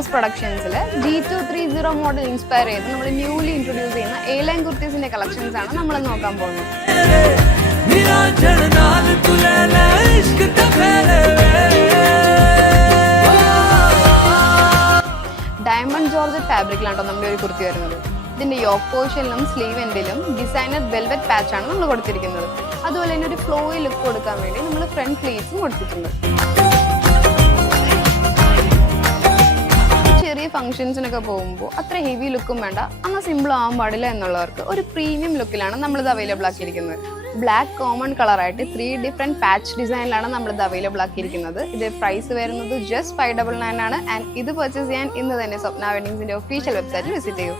House പ്രൊഡക്ഷൻസിൽ G230 model inspire ചെയ്ത് നമ്മൾ newly introduce ചെയ്യുന്ന A-line കുർത്തീസിന്റെ കളക്ഷൻസ് ആണ് നമ്മൾ നോക്കാൻ പോകുന്നത്. ഡയമണ്ട് ജോർജറ്റ് ഫാബ്രിക്കിലാണ് നമ്മുടെ ഒരു കുർത്തി വരുന്നത്. ഇതിന്റെ യോക്ക് പോർഷനിലും സ്ലീവ് എൻഡിലും ഡിസൈനർ വെൽവെറ്റ് പാച്ച് ആണ് നമ്മൾ കൊടുത്തിരിക്കുന്നത്. അതുപോലെ തന്നെ ഒരു ഫ്ലോയി ലുക്ക് കൊടുക്കാൻ വേണ്ടി നമ്മൾ ഫ്രണ്ട് പ്ലീറ്റ്സും കൊടുത്തിട്ടുണ്ട്. ചെറിയ ഫംഗ്ഷൻസിനൊക്കെ പോകുമ്പോൾ അത്ര ഹെവി ലുക്കും വേണ്ട, എന്നാൽ സിമ്പിൾ ആവാൻ പാടില്ല എന്നുള്ളവർക്ക് ഒരു പ്രീമിയം ലുക്കിലാണ് നമ്മളിത് അവൈലബിൾ ആക്കിയിരിക്കുന്നത്. ബ്ലാക്ക് കോമൺ കളറായിട്ട് 3 ഡിഫറെൻറ്റ് പാച്ച് ഡിസൈനിലാണ് നമ്മളിത് അവൈലബിൾ ആക്കിയിരിക്കുന്നത്. ഇത് പ്രൈസ് വരുന്നത് ജസ്റ്റ് 599 ആണ്. ആൻഡ് ഇത് പർച്ചേസ് ചെയ്യാൻ ഇന്ന് തന്നെ സ്വപ്ന വെഡിങ്സിന്റെ ഒഫീഷ്യൽ വെബ്സൈറ്റിൽ വിസിറ്റ് ചെയ്യൂ.